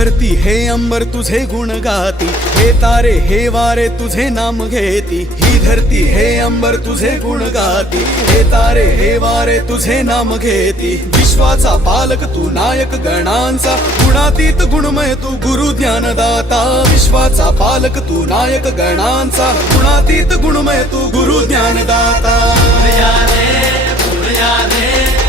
धरती हे अंबर तुझे गुण गाती, हे तारे हे वारे तुझे नाम घेती। ही धरती हे अंबर तुझे गुण गाती, हे तारे हे वारे तुझे नाम घेती। विश्वाचा पालक तू नायक गणांचा, गुणातीत गुणमय तू गुरु ज्ञानदाता। विश्वाचा पालक तू नायक गणांचा, गुणातीत गुणमय तू गुरु ज्ञानदाता। पुरया रे